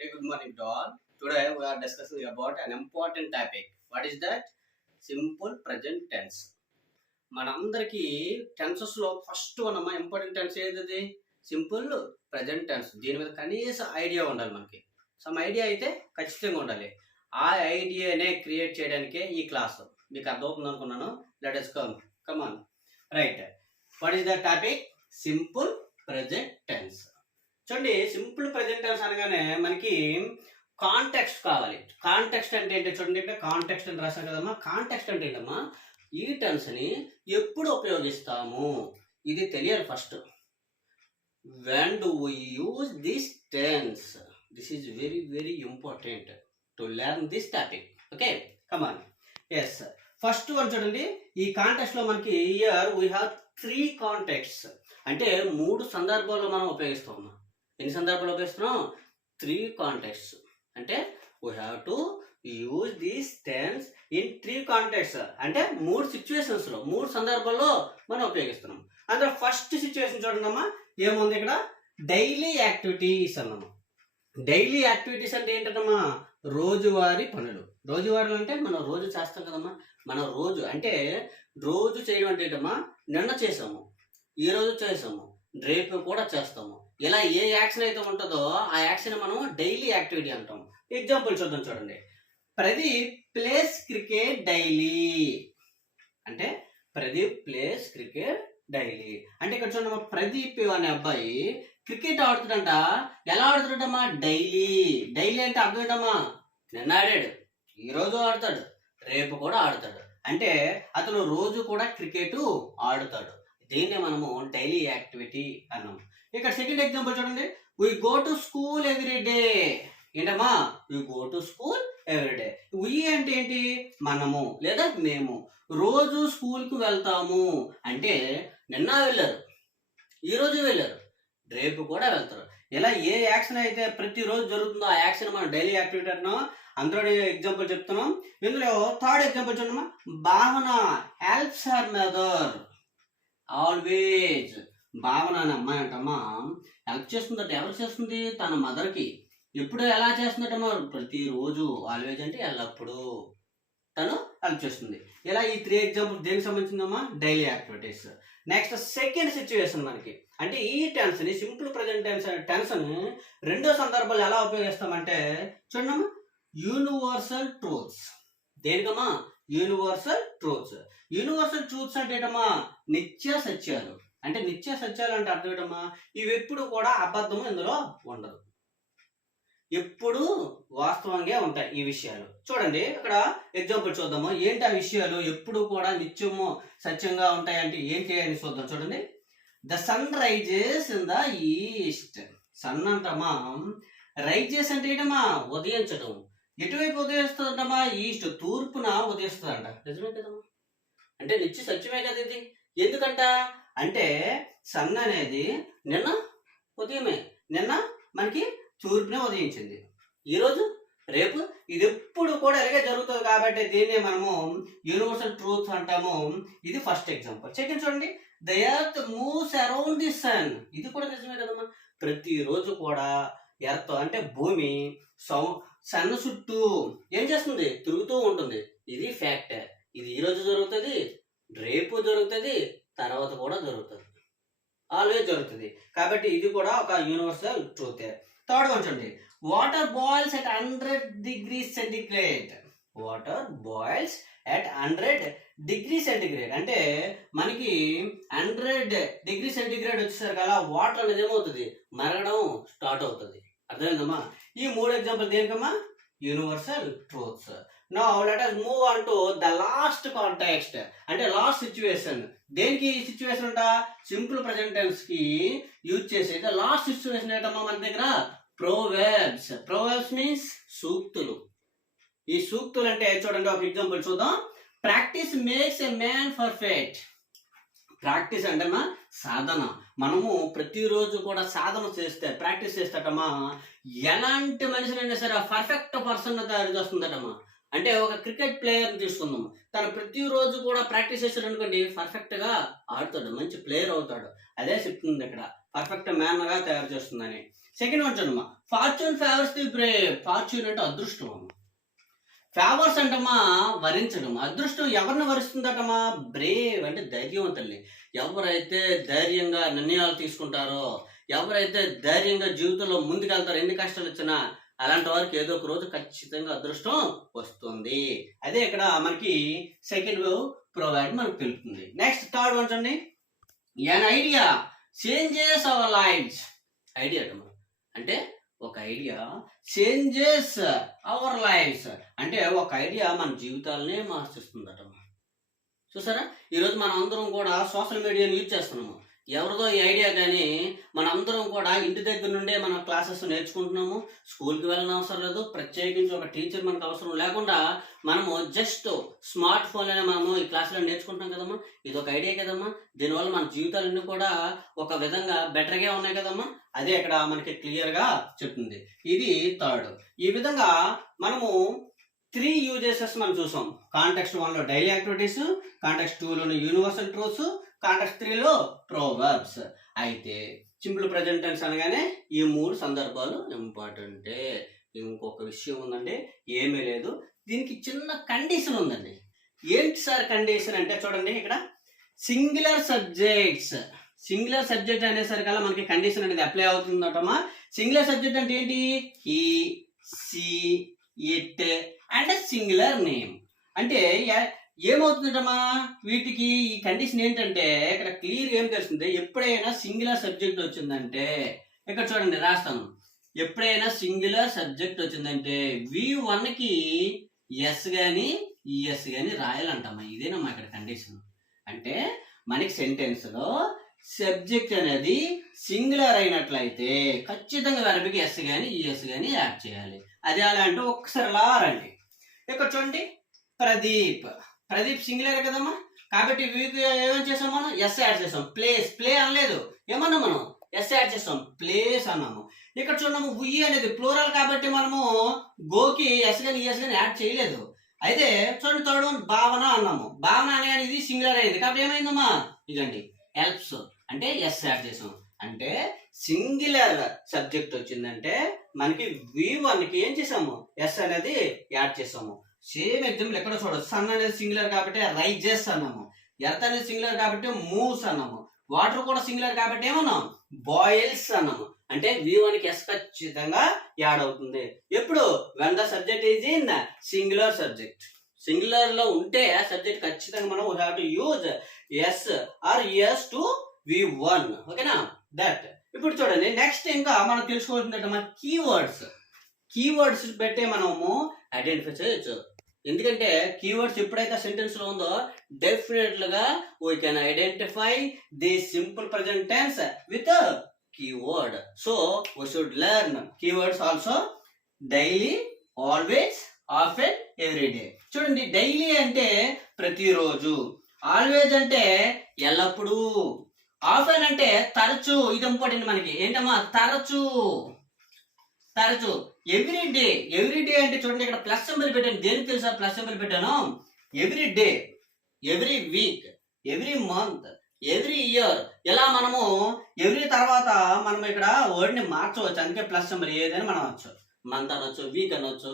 Hey, good morning to all. Today we are discussing about an important topic. What is that? Simple present tense. మనందరికీ tenses లో first ఉన్నమా important tense ఏది? Simple present tense. దీని మీద కనీస idea ఉండాలి మనకి. సమ్ ఐడియా అయితే ఖచ్చితంగా ఉండాలి. ఆ ఐడియానే క్రియేట్ చేయడానికే ఈ క్లాస్. మీకు అర్థమవుతుంది అనుకున్నాను. Let us come on. Right. What is the topic? Simple present tense. చూడండి, సింపుల్ ప్రజెంట్ టెన్స్ అనగానే మనకి కాంటెక్స్ట్ కావాలి. కాంటెక్స్ట్ అంటే ఏంటి? చూడండి, ఇక్కడ కాంటెక్స్ట్ అని రాశాను కదమ్మా. కాంటెక్స్ట్ అంటే ఏంటమ్మా? ఈ టెన్స్ ని ఎప్పుడు ఉపయోగిస్తాము ఇది తెలియాలి first. when do we use this tense? This is very very important to learn this topic. Okay, come on. Yes, first one చూడండి, ఈ కాంటెక్స్ట్ లో మనకి here we have 3 contexts. అంటే 3 సందర్భాల్లో మనం ఉపయోగిస్తాం. ఎన్ని సందర్భాలు ఉపయోగిస్తున్నాం? 3 contexts. అంటే we have to use this tense in 3 contexts. అంటే 3 situations లో 3 సందర్భాల్లో మనం ఉపయోగిస్తున్నాం. అందులో ఫస్ట్ సిచ్యువేషన్ చూడండమ్మా, ఏముంది ఇక్కడ? డైలీ యాక్టివిటీస్ అన్నాము. డైలీ యాక్టివిటీస్ అంటే ఏంటమ్మా? రోజువారీ పనులు. రోజువారీ అంటే మనం రోజు చేస్తాం కదమ్మా. మనం రోజు అంటే రోజు చేయడం అంటే ఏంటమ్మా? నిన్న చేసాము, ఈ రోజు చేసాము, రేపు కూడా చేస్తాము. ఇలా ఏ యాక్షన్ అయితే ఉంటుందో ఆ యాక్షన్ మనం డైలీ యాక్టివిటీ అంటాం. ఎగ్జాంపుల్ చూద్దాం. చూడండి, ప్రదీప్ ప్లేస్ క్రికెట్ డైలీ. అంటే ప్రదీప్ ప్లేస్ క్రికెట్ డైలీ అంటే ఇక్కడ చూడమ్మా, ప్రదీప్ అనే అబ్బాయి క్రికెట్ ఆడుతాడంట. ఎలా ఆడుతాడమ్మా? డైలీ. డైలీ అంటే అర్థం ఏంటమ్మా? నిన్న ఆడాడు, ఈ రోజు ఆడతాడు, రేపు కూడా ఆడతాడు. అంటే అతను రోజు కూడా క్రికెట్ ఆడుతాడు. దీన్నే మనము డైలీ యాక్టివిటీ అన్నాము. ఇక్కడ సెకండ్ ఎగ్జాంపుల్ చూడండి, we go to school every day. ఏంటమ్మా? We go to school every day. We అంటే ఏంటి? మనము లేదా మేము రోజు స్కూల్కి వెళ్తాము. అంటే నిన్న వెళ్ళారు, ఈ రోజు వెళ్ళారు, రేపు కూడా వెళ్తారు. ఇలా ఏ యాక్షన్ అయితే ప్రతిరోజు జరుగుతుందో ఆ యాక్షన్ మనం డైలీ యాక్టివిటీ అంటున్నాం. అందులో ఎగ్జాంపుల్ చెప్తున్నాం. ఇందులో థర్డ్ ఎగ్జాంపుల్ చూడమ్మా, భావన హెల్ప్స్ హర్ మదర్ ఆల్వేజ్. భావన అనే అమ్మాయి అంటమ్మా హెల్ప్ చేస్తుందట. ఎవరు చేస్తుంది? తన మదర్కి. ఎప్పుడు ఎలా చేస్తుందటమ్మా? ప్రతిరోజు. ఆల్వేజ్ అంటే ఎల్లప్పుడు తను హెల్ప్ చేస్తుంది. ఇలా ఈ 3 ఎగ్జాంపుల్ దేనికి సంబంధించిందమ్మా? Daily activities. Next second situation మనకి. అంటే ఈ టెన్స్ ని సింపుల్ ప్రజెంట్ టెన్స్ ని రెండో సందర్భాలు ఎలా ఉపయోగిస్తామంటే చూడమ్మా, యూనివర్సల్ ట్రూత్స్. దేనికమ్మా? Universal truths. యూనివర్సల్ ట్రూత్స్ అంటే ఏంటమ్మా? నిత్య సత్యాలు. అంటే నిత్య సత్యాలు అంటే అర్థం ఏంటమ్మా? ఇవి ఎప్పుడు కూడా అబద్ధము ఇందులో ఉండదు, ఎప్పుడు వాస్తవంగా ఉంటాయి ఈ విషయాలు. చూడండి, ఇక్కడ ఎగ్జాంపుల్ చూద్దాము. ఏంటి ఆ విషయాలు ఎప్పుడు కూడా నిత్యము సత్యంగా ఉంటాయి అంటే ఏంటి అని చూద్దాం. చూడండి, the sun rises in the east. Sun అంటమ్మా రైజెస్ అంటే ఏంటమ్మా? ఉదయించడం. ఎటువైపు ఉదయిస్తుందమ్మా? ఈస్ట్, తూర్పున ఉదయిస్తుందంట. నిజమే కదమ్మా? అంటే నిత్య సత్యమే కదా ఇది. ఎందుకంట అంటే సన్ అనేది నిన్న ఉదయమే, నిన్న మనకి తూర్పునే ఉదయించింది, ఈరోజు రేపు. ఇది ఎప్పుడు కూడా ఇలాగే జరుగుతుంది కాబట్టి దీన్ని మనము యూనివర్సల్ ట్రూత్ అంటాము. ఇది ఫస్ట్ ఎగ్జాంపుల్. సెకండ్ చూడండి, the earth moves around the sun. ఇది కూడా నిజమే కదమ్మా. ప్రతిరోజు కూడా ఎర్త్ అంటే భూమి సన్ చుట్టూ ఏం చేస్తుంది? తిరుగుతూ ఉంటుంది. ఇది ఫ్యాక్ట్. ఇది ఈ రోజు జరుగుతుంది, రేపు జరుగుతుంది, తర్వాత కూడా జరుగుతుంది, ఆల్వేజ్ జరుగుతుంది. కాబట్టి ఇది కూడా ఒక యూనివర్సల్ ట్రూత్. థర్డ్ వన్ చూడండి, water boils at 100 degrees centigrade. Water boils at 100 degrees centigrade. అంటే మనకి 100 degrees centigrade వచ్చేసరికి అలా వాటర్ అనేది ఏమవుతుంది? మరగడం స్టార్ట్ అవుతుంది. అర్థమైందమ్మా? ఈ 3 ఎగ్జాంపుల్ దేనికమ్మా? Universal truths. Now let us move on to the last context. అంటే లాస్ట్ సిచ్యువేషన్. దేనికి ఈ సిచ్యువేషన్ అంట? సింపుల్ ప్రెజెంట్ టెన్స్ కి యూజ్ చేసేది లాస్ట్ సిచ్యువేషన్ ఏంటమ్మా మన దగ్గర? ప్రోవర్బ్స్. ప్రోవర్బ్స్ మీన్స్ సూక్తులు. ఈ సూక్తులు అంటే చూడండి, ఒక ఎగ్జాంపుల్ చూద్దాం. Practice makes a man perfect. Practice అంటేమా సాధన. మనము ప్రతిరోజు కూడా సాధన చేస్తే, ప్రాక్టీస్ చేస్తాటమ్మా, ఎలాంటి మనిషినైనా సరే పర్ఫెక్ట్ పర్సన్ తయారు చేస్తుందటమ్మా. అంటే ఒక క్రికెట్ ప్లేయర్ తీసుకుందాం, తను ప్రతిరోజు కూడా ప్రాక్టీస్ చేస్తాడు అనుకోండి, పర్ఫెక్ట్ గా ఆడుతాడు, మంచి ప్లేయర్ అవుతాడు. అదే చెప్తుంది ఇక్కడ, పర్ఫెక్ట్ మ్యాన్ గా తయారు చేస్తుందని. సెకండ్ వన్ చూడమ్మా, fortune favours the Brave. Fortune అంటే అదృష్టం అమ్మా. ఫేవర్స్ అంటమ్మా వరించడం. అదృష్టం ఎవరిని వరిస్తుందటమ్మా? బ్రేవ్ అంటే ధైర్యవంతుల్ని. ఎవరైతే ధైర్యంగా నిర్ణయాలు తీసుకుంటారో, ఎవరైతే ధైర్యంగా జీవితంలో ముందుకెళ్తారో, ఎన్ని కష్టాలు వచ్చినా అలాంటి వారికి ఏదో ఒక రోజు ఖచ్చితంగా అదృష్టం వస్తుంది. అదే ఇక్కడ మనకి సెకండ్ వేవ్ ప్రొవైడ్ మనకు తెలుపుతుంది. నెక్స్ట్ థర్డ్ వన్ చూడండి, an idea changes our lives. Idea అంటే ఒక ఐడియా చేంజెస్ అవర్ లైఫ్స్ అంటే ఒక ఐడియా మన జీవితాలనే మార్చేస్తుందట. చూసారా, ఈరోజు మనం అందరం కూడా సోషల్ మీడియాని యూజ్ చేస్తున్నాము. ఎవరిదో ఈ ఐడియా కానీ మనందరం కూడా ఇంటి దగ్గర నుండే మన క్లాసెస్ నేర్చుకుంటున్నాము. స్కూల్కి వెళ్ళిన అవసరం లేదు, ప్రత్యేకించి ఒక టీచర్ మనకు అవసరం లేకుండా మనము జస్ట్ స్మార్ట్ ఫోన్లోనే మనము ఈ క్లాసులో నేర్చుకుంటున్నాం కదమ్మా. ఇది ఒక ఐడియా కదమ్మా. దీనివల్ల మన జీవితాలన్నీ కూడా ఒక విధంగా బెటర్గా ఉన్నాయి కదమ్మా. అదే ఇక్కడ మనకి క్లియర్గా చెప్తుంది. ఇది థర్డ్. ఈ విధంగా మనము 3 యూజెసెస్ మనం చూసాం. కాంటెక్స్ట్ 1లో డైలీ యాక్టివిటీస్, కాంటెక్స్ట్ 2లోని యూనివర్సల్ ట్రూత్స్, కాంటెక్స్ట్ 3లో ప్రోవర్బ్స్. అయితే సింపుల్ ప్రెజెంట్ టెన్స్ అనగానే ఈ 3 సందర్భాలు ఇంపార్టెంటే. ఇంకొక విషయం ఉందండి, ఏమీ లేదు, దీనికి చిన్న కండిషన్ ఉందండి. ఏంటి సార్ కండిషన్ అంటే చూడండి, ఇక్కడ సింగులర్ సబ్జెక్ట్స్. సింగులర్ సబ్జెక్ట్ అనేసరికల్లా మనకి కండిషన్ అనేది అప్లై అవుతుందటమ్మా. సింగులర్ సబ్జెక్ట్ అంటే ఏంటి? He, she, it and singular name. అంటే ఏమవుతుందటమ్మా వీటికి ఈ కండిషన్ ఏంటంటే ఇక్కడ క్లియర్ ఏం తెలుస్తుంది, ఎప్పుడైనా సింగులర్ సబ్జెక్ట్ వచ్చిందంటే ఇక్కడ చూడండి రాస్తాను. ఎప్పుడైనా సింగులర్ సబ్జెక్ట్ వచ్చిందంటే V1కి ఎస్ కానీ ఈఎస్ కానీ రాయాలంటమ్మా. ఇదేనమ్మా ఇక్కడ కండిషన్. అంటే మనకి సెంటెన్స్ లో సబ్జెక్ట్ అనేది సింగులర్ అయినట్లయితే ఖచ్చితంగా వెరబికి ఎస్ కానీ ఈఎస్ కానీ యాడ్ చేయాలి. అది అలా అంటే ఒక్కసారి అలా రండి. ఇక్కడ చూడండి, ప్రదీప్. ప్రదీప్ సింగులర్ కదమ్మా, కాబట్టి వీక్ ఏమేమి చేసాం మనం? ఎస్ యాడ్ చేసాం. ప్లేస్, ప్లే అనలేదు, ఏమన్నా మనం ఎస్ యాడ్ చేసాం, ప్లేస్ అన్నాము. ఇక్కడ చూడము ఉయ్యి అనేది ప్లూరల్ కాబట్టి మనము గోకి ఎస్ కానీ ఈఎస్ కానీ యాడ్ చేయలేదు. అయితే చూడండి థర్డ్ వన్ భావన అన్నాము. భావన అనేది ఇది సింగులర్ అయింది కాబట్టి ఏమైందమ్మా? ఇదండి హెల్ప్స్ అంటే ఎస్ యాడ్ చేసాం. అంటే సింగులర్ సబ్జెక్ట్ వచ్చిందంటే మనకి V1కి ఏం చేసాము? ఎస్ అనేది యాడ్ చేసాము. సేమ్ ఎగ్జాంపుల్ ఎక్కడ చూడదు. సన్ అనేది సింగులర్ కాబట్టి రైజెస్ అన్నాము. ఎర్త్ అనేది సింగులర్ కాబట్టి మూవ్స్ అన్నాము. వాటర్ కూడా సింగులర్ కాబట్టి ఏమన్నాం? బాయిల్స్ అన్నాము. అంటే V1కి ఎస్ ఖచ్చితంగా యాడ్ అవుతుంది. ఎప్పుడు? When the subject is in singular subject. Singular లో ఉంటే ఆ సబ్జెక్ట్ ఖచ్చితంగా మనం have to use s or es to V1. ఓకేనా? దట్. ఇప్పుడు చూడండి నెక్స్ట్ ఇంకా మనం తెలుసుకోవాల్సిందంటే మన కీవర్డ్స్. కీవర్డ్స్ పెట్టే మనము ఐడెంటిఫై చేయొచ్చు. ఎందుకంటే కీవర్డ్స్ ఎప్పుడైతే సెంటెన్స్ లో ఉందో డెఫినెట్ గా we can identify the simple present tense with keyword. So we should learn keywords also daily, always, often, everyday. చూడండి, డైలీ అంటే ప్రతిరోజు, ఆల్వేజ్ అంటే ఎల్లప్పుడూ, ఆఫెన్ అంటే తరచు. ఇది ఇంపార్టెంట్ మనకి. ఏంటమ్మా? తరచు, తరచు. ఎవ్రీ డే, ఎవ్రీ డే అంటే చూడండి ఇక్కడ ప్లస్ సింబల్ పెట్టాను. దేనికి తెలుసా ప్లస్ సింబల్ పెట్టాను? Every day, every week, every month, every year. ఇలా మనము ఎవ్రీ తర్వాత మనం ఇక్కడ వర్డ్ ని మార్చవచ్చు. అందుకే ప్లస్ సింబల్ ఏదైనా మనం అనొచ్చు. మంత్ అనొచ్చు, వీక్ అనొచ్చు,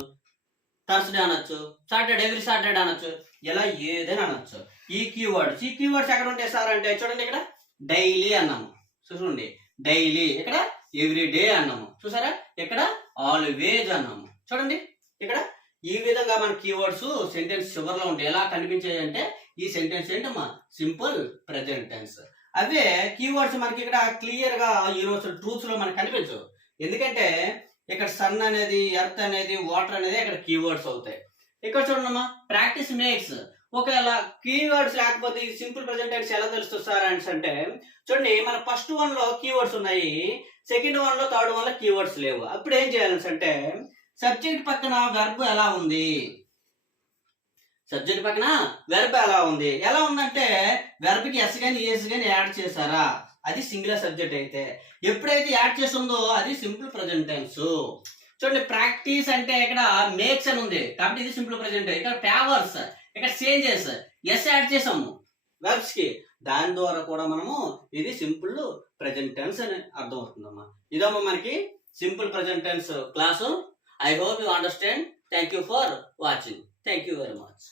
థర్స్డే అనొచ్చు, సాటర్డే, ఎవ్రీ సాటర్డే అనొచ్చు, ఇలా ఏదైనా అనొచ్చు. ఈ కీవర్డ్స్ ఎక్కడ ఉంటాయి సార్ అంటే చూడండి ఇక్కడ డైలీ అన్నాము. చూడండి డైలీ, ఇక్కడ ఎవ్రీ డే అన్నాము. చూసారా, ఇక్కడ ఆల్వేజ్ అన్నాము. చూడండి ఇక్కడ ఈ విధంగా మన కీవర్డ్స్ సెంటెన్స్ చివరిలో ఉంటాయి. ఎలా కనిపించాయి అంటే ఈ సెంటెన్స్ ఏంటమ్మా? Simple present tense. అవే కీవర్డ్స్ మనకి ఇక్కడ క్లియర్ గా యూనివర్సల్ ట్రూత్స్ లో మనకు కనిపించవు. ఎందుకంటే ఇక్కడ సన్ అనేది, ఎర్త్ అనేది, వాటర్ అనేది ఇక్కడ కీవర్డ్స్ అవుతాయి. ఇక్కడ చూడమ్మా, ప్రాక్టీస్ మేక్స్. ఒకవేళ కీవర్డ్స్ లేకపోతే ఈ సింపుల్ ప్రెజెంట్ టెన్స్ ఎలా తెలుస్తుంది సార్ అంటే చూడండి, మన ఫస్ట్ వన్ లో కీవర్డ్స్ ఉన్నాయి, సెకండ్ వన్ లో, థర్డ్ వన్ లో కీవర్డ్స్ లేవు. అప్పుడు ఏం చేయాలి అంటే సబ్జెక్ట్ పక్కన వెర్బ్ ఎలా ఉంది? సబ్జెక్ట్ పక్కన వెర్బ్ ఎలా ఉంది? ఎలా ఉందంటే వెర్బ్ కి ఎస్ గాని ఈఎస్ గాని యాడ్ చేశారా? అది సింగులర్ సబ్జెక్ట్ అయితే. ఎప్పుడైతే యాడ్ చేస్తుందో అది సింపుల్ ప్రెజెంట్ టెన్స్. చూడండి, ప్రాక్టీస్ అంటే ఇక్కడ మేక్స్ అని ఉంది కాబట్టి ఇది సింపుల్ ప్రెజెంట్. ఇక్కడ ఫేవర్స్, ఇక్కడ చేంజెస్, ఎస్ యాడ్ చేసాము వెర్బ్స్ కి, దాని ద్వారా కూడా మనము ఇది సింపుల్ ప్రెజెంట్ టెన్స్ అని అర్థం అవుతుందమ్మా. ఇదమ్మా మనకి simple present tense class. I hope you understand. Thank you for watching. Thank you very much.